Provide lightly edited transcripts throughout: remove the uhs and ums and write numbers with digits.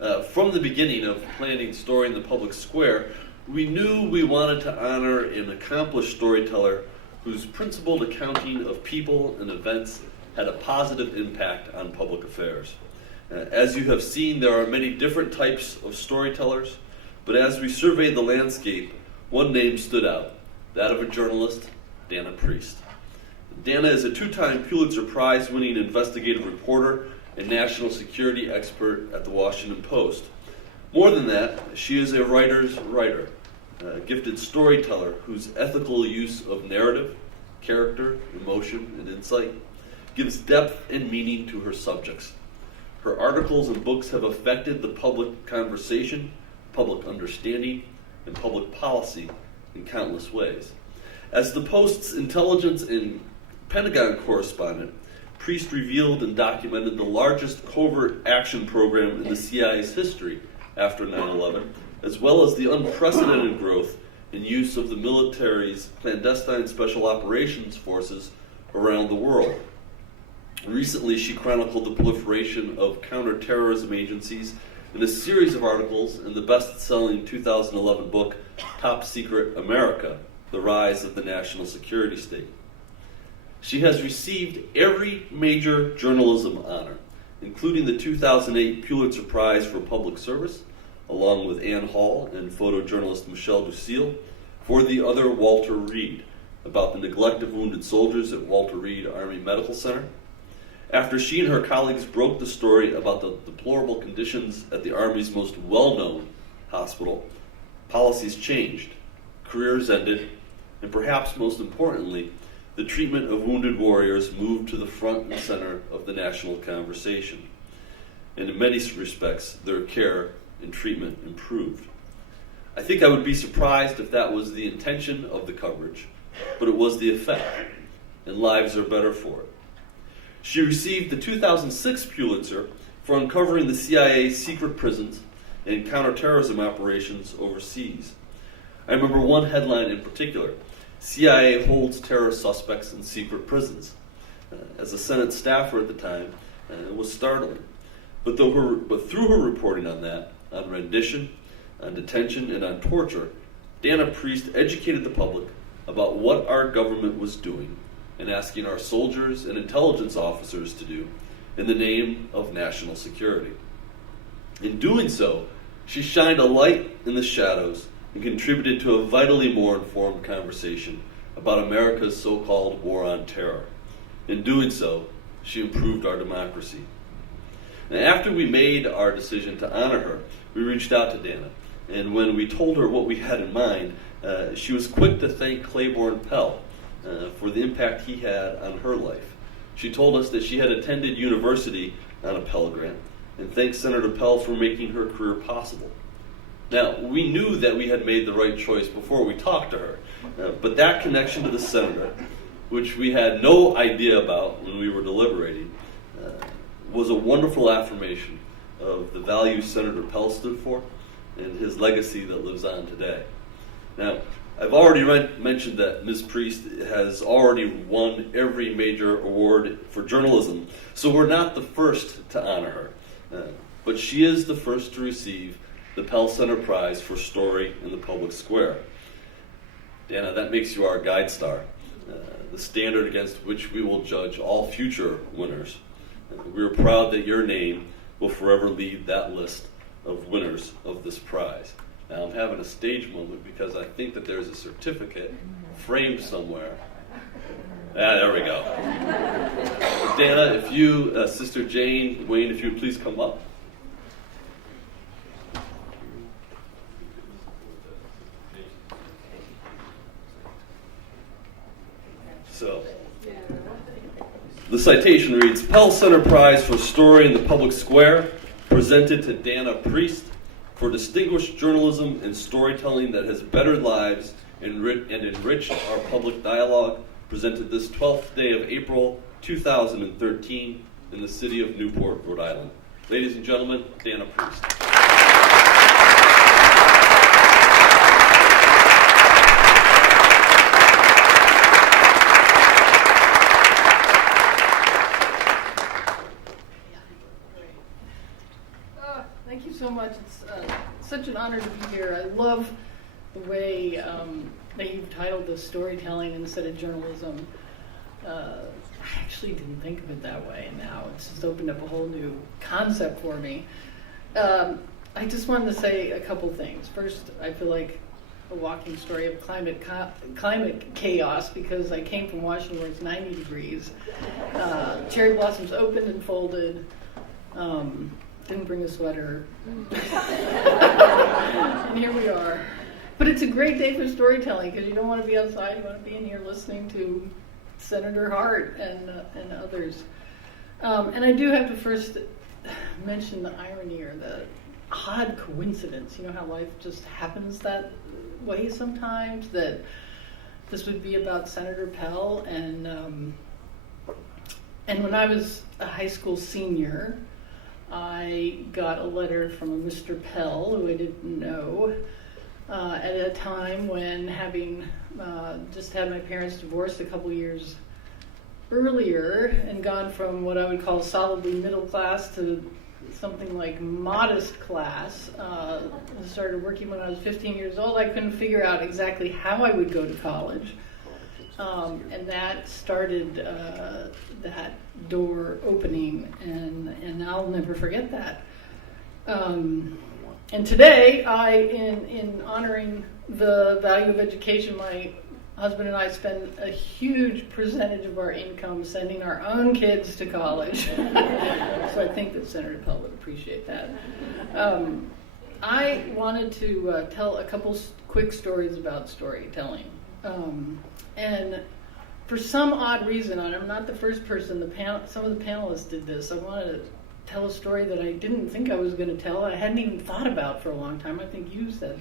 From the beginning of planning Story in the Public Square, we knew we wanted to honor an accomplished storyteller whose principled accounting of people and events had a positive impact on public affairs. As you have seen, there are many different types of storytellers, but as we surveyed the landscape, one name stood out, that of a journalist, Dana Priest. Dana is a two-time Pulitzer Prize-winning investigative reporter and national security expert at the Washington Post. More than that, she is a writer's writer, a gifted storyteller whose ethical use of narrative, character, emotion, and insight gives depth and meaning to her subjects. Her articles and books have affected the public conversation, public understanding, and public policy in countless ways. As the Post's intelligence and Pentagon correspondent, Priest revealed and documented the largest covert action program in the CIA's history after 9/11, as well as the unprecedented growth in use of the military's clandestine special operations forces around the world. Recently, she chronicled the proliferation of counterterrorism agencies in a series of articles in the best-selling 2011 book, Top Secret America, The Rise of the National Security State. She has received every major journalism honor, including the 2008 Pulitzer Prize for Public Service, along with Ann Hall and photojournalist Michelle Lucille, for the other Walter Reed, about the neglect of wounded soldiers at Walter Reed Army Medical Center. After she and her colleagues broke the story about the deplorable conditions at the Army's most well-known hospital, policies changed, careers ended, and perhaps most importantly, the treatment of wounded warriors moved to the front and center of the national conversation. And in many respects, their care and treatment improved. I think I would be surprised if that was the intention of the coverage, but it was the effect, and lives are better for it. She received the 2006 Pulitzer for uncovering the CIA's secret prisons and counterterrorism operations overseas. I remember one headline in particular: CIA holds terror suspects in secret prisons. As a Senate staffer at the time, it was startling. But through her reporting on that, on rendition, on detention, and on torture, Dana Priest educated the public about what our government was doing and asking our soldiers and intelligence officers to do in the name of national security. In doing so, she shined a light in the shadows and contributed to a vitally more informed conversation about America's so-called war on terror. In doing so, she improved our democracy. Now, after we made our decision to honor her, we reached out to Dana, and when we told her what we had in mind, she was quick to thank Claiborne Pell for the impact he had on her life. She told us that she had attended university on a Pell Grant, and thanked Senator Pell for making her career possible. Now, we knew that we had made the right choice before we talked to her, but that connection to the senator, which we had no idea about when we were deliberating, was a wonderful affirmation of the values Senator Pell stood for and his legacy that lives on today. Now, I've already mentioned that Ms. Priest has already won every major award for journalism, so we're not the first to honor her, but she is the first to receive the Pell Center Prize for Story in the Public Square. Dana, that makes you our guide star, the standard against which we will judge all future winners. We are proud that your name will forever lead that list of winners of this prize. Now, I'm having a stage moment because I think that there's a certificate framed somewhere. There we go. Dana, if you, Sister Jane, Wayne, if you would please come up. So, the citation reads, Pell Center Prize for Story in the Public Square, presented to Dana Priest for distinguished journalism and storytelling that has bettered lives and enriched our public dialogue, presented this 12th day of April 2013 in the city of Newport, Rhode Island. Ladies and gentlemen, Dana Priest. Thank you so such an honor to be here. I love the way that you've titled this storytelling instead of journalism. I actually didn't think of it that way, and now it's just opened up a whole new concept for me. I just wanted to say a couple things. First, I feel like a walking story of climate chaos because I came from Washington where it's 90 degrees. Cherry blossoms opened and folded. Didn't bring a sweater. And here we are. But it's a great day for storytelling because you don't want to be outside. You want to be in here listening to Senator Hart and others. And I do have to first mention the irony or the odd coincidence. You know how life just happens that way sometimes, that this would be about Senator Pell. And when I was a high school senior, I got a letter from a Mr. Pell, who I didn't know, at a time when having just had my parents divorced a couple years earlier and gone from what I would call solidly middle class to something like modest class. I started working when I was 15 years old. I couldn't figure out exactly how I would go to college. And that started that door opening, and I'll never forget that. And today, in honoring the value of education, my husband and I spend a huge percentage of our income sending our own kids to college. So I think that Senator Pell would appreciate that. I wanted to tell a couple quick stories about storytelling. And for some odd reason, and I'm not the first person, some of the panelists did this. I wanted to tell a story that I didn't think I was going to tell. I hadn't even thought about for a long time. I think you said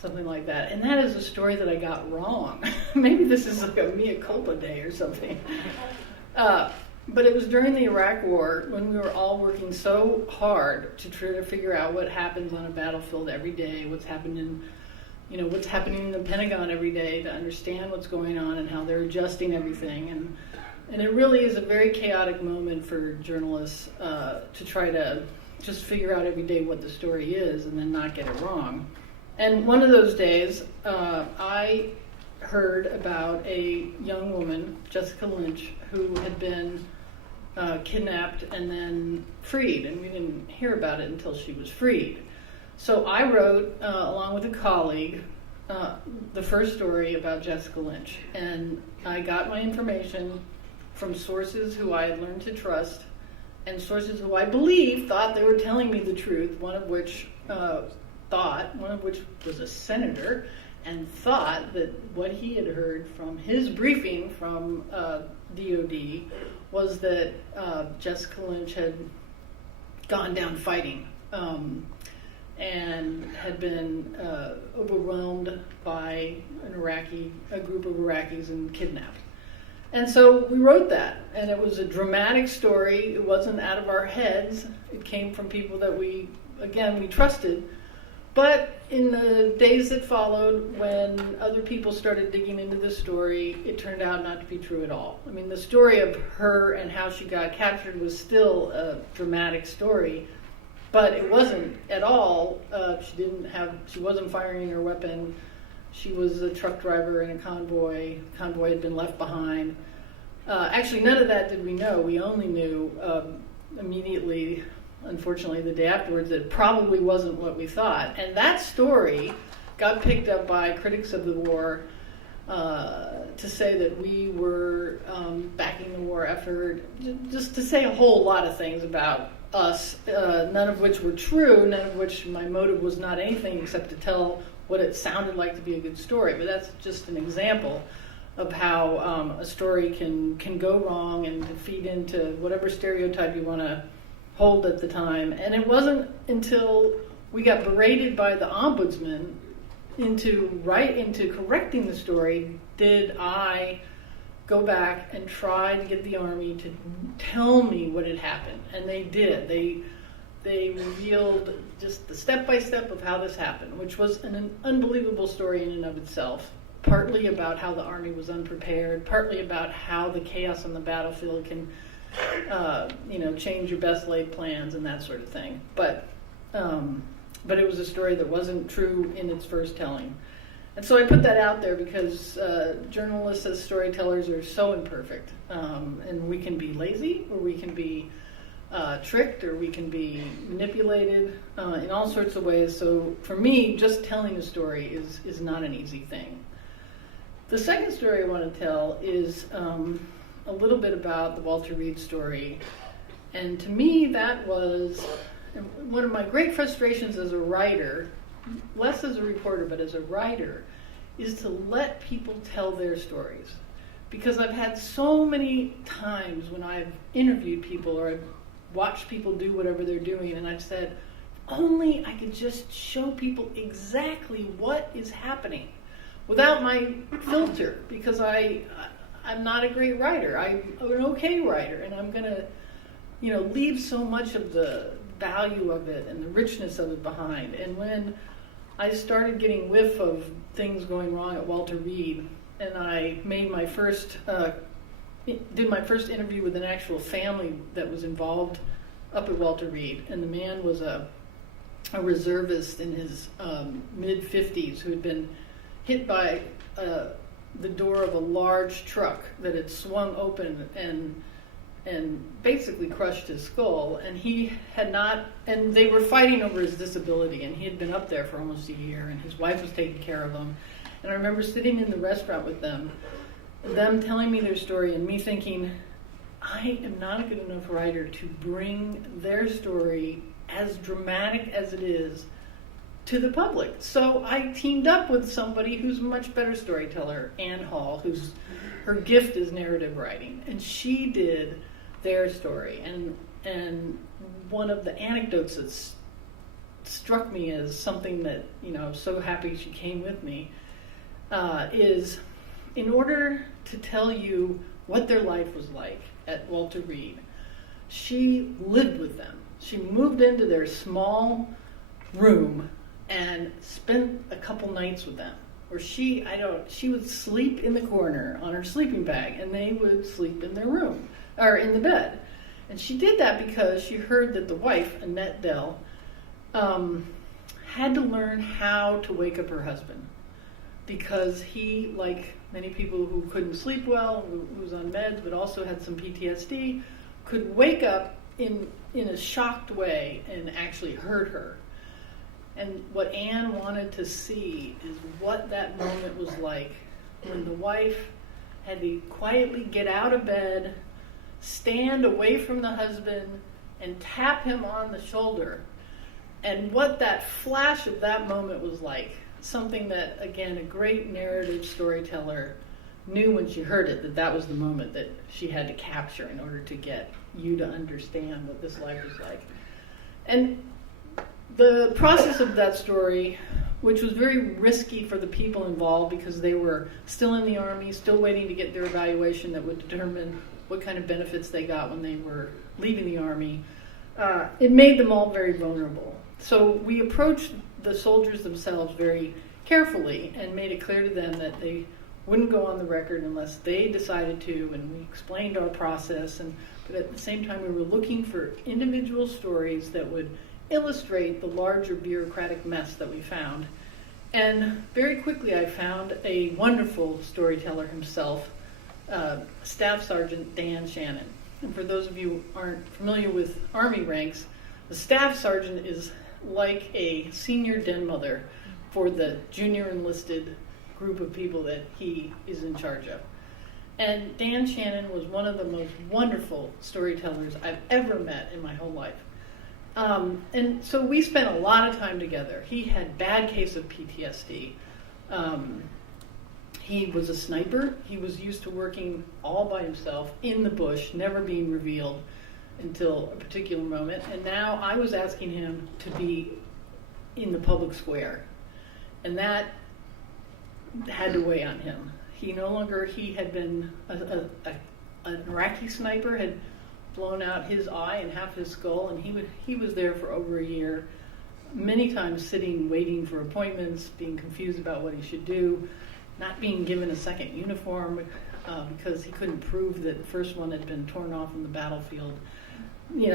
something like that. And that is a story that I got wrong. Maybe this is like a mea culpa day or something. But it was during the Iraq War when we were all working so hard to try to figure out what happens on a battlefield every day, what's happening in the Pentagon every day, to understand what's going on and how they're adjusting everything. And it really is a very chaotic moment for journalists to try to just figure out every day what the story is and then not get it wrong. And one of those days, I heard about a young woman, Jessica Lynch, who had been kidnapped and then freed, and we didn't hear about it until she was freed. So I wrote, along with a colleague, the first story about Jessica Lynch, and I got my information from sources who I had learned to trust, and sources who I believe thought they were telling me the truth, one of which was a senator, and thought that what he had heard from his briefing from DOD was that Jessica Lynch had gone down fighting and had been overwhelmed by a group of Iraqis and kidnapped. And so we wrote that, and it was a dramatic story. It wasn't out of our heads. It came from people that we trusted. But in the days that followed, when other people started digging into the story, it turned out not to be true at all. I mean, the story of her and how she got captured was still a dramatic story, but it wasn't at all. She wasn't firing her weapon. She was a truck driver in a convoy. The convoy had been left behind. Actually, none of that did we know. We only knew immediately, unfortunately, the day afterwards, that it probably wasn't what we thought. And that story got picked up by critics of the war to say that we were backing the war effort, just to say a whole lot of things about us, none of which were true, none of which my motive was not anything except to tell what it sounded like to be a good story. But that's just an example of how a story can go wrong and feed into whatever stereotype you want to hold at the time. And it wasn't until we got berated by the ombudsman into correcting the story did I go back and try to get the Army to tell me what had happened. And they did. They revealed just the step-by-step of how this happened, which was an unbelievable story in and of itself, partly about how the Army was unprepared, partly about how the chaos on the battlefield can change your best laid plans and that sort of thing. But but it was a story that wasn't true in its first telling. And so I put that out there because journalists as storytellers are so imperfect. And we can be lazy, or we can be tricked, or we can be manipulated in all sorts of ways. So for me, just telling a story is not an easy thing. The second story I want to tell is a little bit about the Walter Reed story. And to me, that was one of my great frustrations as a writer, less as a reporter, but as a writer, is to let people tell their stories. Because I've had so many times when I've interviewed people or I've watched people do whatever they're doing, and I've said, only I could just show people exactly what is happening without my filter, because I'm not a great writer. I'm an okay writer, and I'm going to leave so much of the value of it and the richness of it behind. And when I started getting whiff of things going wrong at Walter Reed, and I made my first interview with an actual family that was involved up at Walter Reed, and the man was a reservist in his mid-50s who had been hit by the door of a large truck that had swung open and basically crushed his skull, and he had not, and they were fighting over his disability, and he had been up there for almost a year, and his wife was taking care of him. And I remember sitting in the restaurant with them telling me their story, and me thinking, I am not a good enough writer to bring their story, as dramatic as it is, to the public. So I teamed up with somebody who's a much better storyteller, Ann Hall, her gift is narrative writing, and she did their story. And one of the anecdotes that struck me as something that, I'm so happy she came with me, is in order to tell you what their life was like at Walter Reed, she lived with them. She moved into their small room and spent a couple nights with them. Or she would sleep in the corner on her sleeping bag, and they would sleep in their room, or in the bed. And she did that because she heard that the wife, Annette Dell, had to learn how to wake up her husband. Because he, like many people who couldn't sleep well, who was on meds, but also had some PTSD, could wake up in a shocked way and actually hurt her. And what Anne wanted to see is what that moment was like when the wife had to quietly get out of bed, stand away from the husband, and tap him on the shoulder. And what that flash of that moment was like. Something that, again, a great narrative storyteller knew when she heard it, that was the moment that she had to capture in order to get you to understand what this life was like. And the process of that story, which was very risky for the people involved because they were still in the Army, still waiting to get their evaluation that would determine what kind of benefits they got when they were leaving the Army, it made them all very vulnerable. So we approached the soldiers themselves very carefully and made it clear to them that they wouldn't go on the record unless they decided to, and we explained our process. But at the same time, we were looking for individual stories that would illustrate the larger bureaucratic mess that we found. And very quickly I found a wonderful storyteller himself, Staff Sergeant Dan Shannon. And for those of you who aren't familiar with Army ranks, the Staff Sergeant is like a senior den mother for the junior enlisted group of people that he is in charge of. And Dan Shannon was one of the most wonderful storytellers I've ever met in my whole life. And so we spent a lot of time together. He had a bad case of PTSD. He was a sniper. He was used to working all by himself in the bush, never being revealed until a particular moment. And now I was asking him to be in the public square. And that had to weigh on him. He had been an Iraqi sniper, had blown out his eye and half his skull, and he was there for over a year, many times sitting, waiting for appointments, being confused about what he should do, not being given a second uniform because he couldn't prove that the first one had been torn off on the battlefield.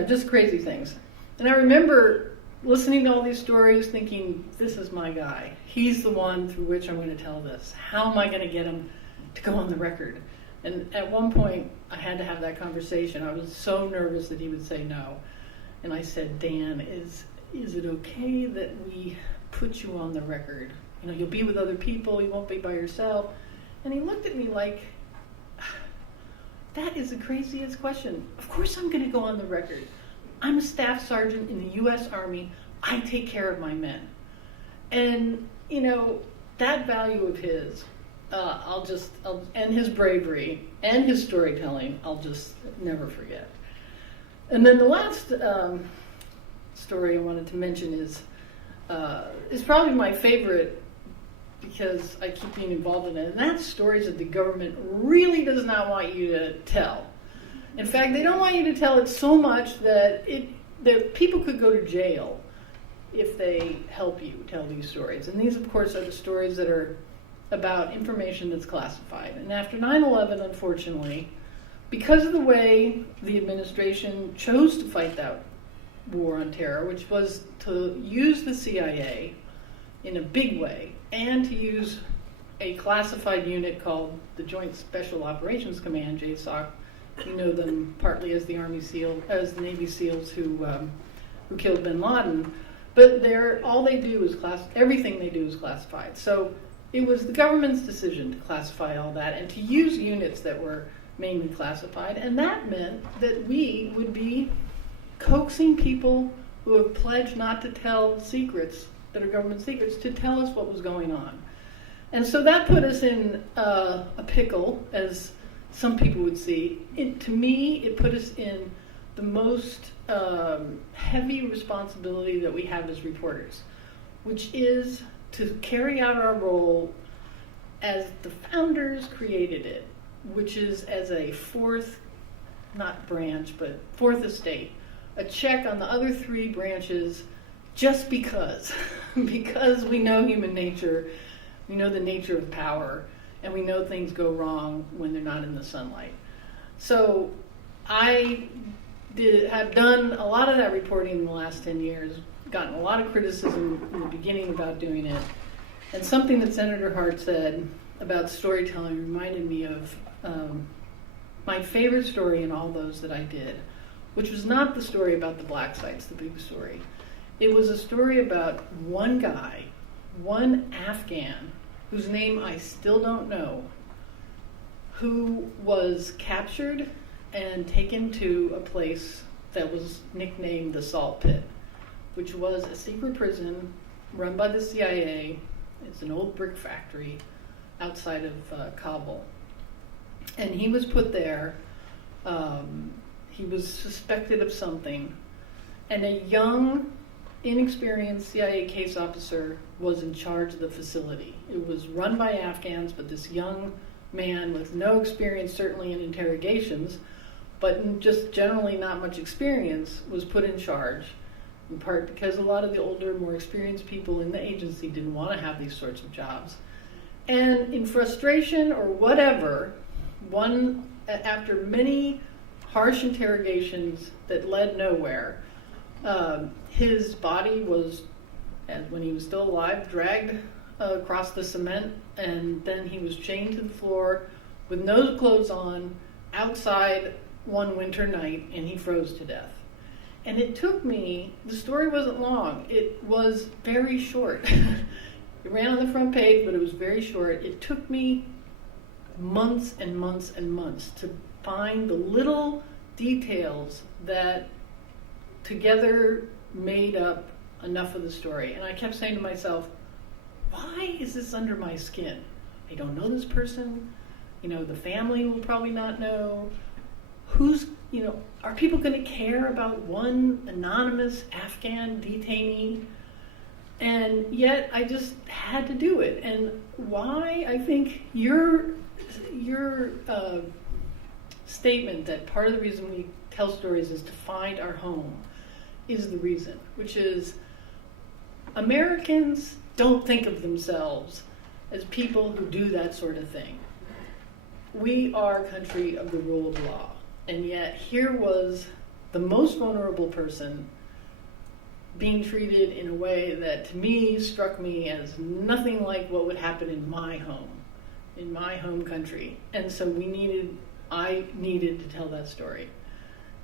Just crazy things. And I remember listening to all these stories, thinking, this is my guy. He's the one through which I'm going to tell this. How am I going to get him to go on the record? And at one point, I had to have that conversation. I was so nervous that he would say no. And I said, Dan, is it okay that we put you on the record? You'll be with other people, you won't be by yourself. And he looked at me like, that is the craziest question. Of course I'm going to go on the record. I'm a staff sergeant in the U.S. Army. I take care of my men. And, that value of his, and his bravery and his storytelling, I'll just never forget. And then the last story I wanted to mention is probably my favorite because I keep being involved in it, and that's stories that the government really does not want you to tell. In fact, they don't want you to tell it so much that people could go to jail if they help you tell these stories. And these, of course, are the stories that are about information that's classified. And after 9/11, unfortunately, because of the way the administration chose to fight that war on terror, which was to use the CIA in a big way, and to use a classified unit called the Joint Special Operations Command, JSOC. You know them partly as the as the Navy SEALs who killed bin Laden. But everything they do is classified. So it was the government's decision to classify all that and to use units that were mainly classified. And that meant that we would be coaxing people who have pledged not to tell secrets that are government secrets to tell us what was going on. And so that put us in a pickle, as some people would see. To me, it put us in the most heavy responsibility that we have as reporters, which is to carry out our role as the founders created it, which is as a fourth estate, a check on the other three branches, just because we know human nature, we know the nature of power, and we know things go wrong when they're not in the sunlight. So I have done a lot of that reporting in the last 10 years, gotten a lot of criticism in the beginning about doing it, and something that Senator Hart said about storytelling reminded me of my favorite story in all those that I did, which was not the story about the black sites, the big story. It was a story about one guy, one Afghan, whose name I still don't know, who was captured and taken to a place that was nicknamed the Salt Pit, which was a secret prison run by the CIA. It's an old brick factory outside of Kabul. And he was put there. He was suspected of something. And a young, inexperienced CIA case officer was in charge of the facility. It was run by Afghans, but this young man with no experience, certainly in interrogations, but just generally not much experience, was put in charge, in part because a lot of the older, more experienced people in the agency didn't want to have these sorts of jobs. And in frustration or whatever, after many harsh interrogations that led nowhere, his body was, when he was still alive, dragged across the cement, and then he was chained to the floor with no clothes on outside one winter night, and he froze to death. And it took me, the story wasn't long, it was very short. It ran on the front page, but it was very short. It took me months and months and months to find the little details that together made up enough of the story. And I kept saying to myself, why is this under my skin? I don't know this person. The family will probably not know. Are people going to care about one anonymous Afghan detainee? And yet I just had to do it. And why? I think your statement that part of the reason we tell stories is to find our home is the reason, which is Americans don't think of themselves as people who do that sort of thing. We are a country of the rule of law, and yet here was the most vulnerable person being treated in a way that to me struck me as nothing like what would happen in my home country. And so I needed to tell that story.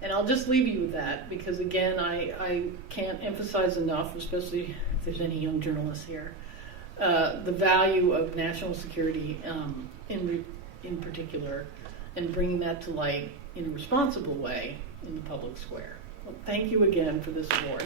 And I'll just leave you with that because, again, I can't emphasize enough, especially if there's any young journalists here, the value of national security in particular, and bringing that to light in a responsible way in the public square. Well, thank you again for this award.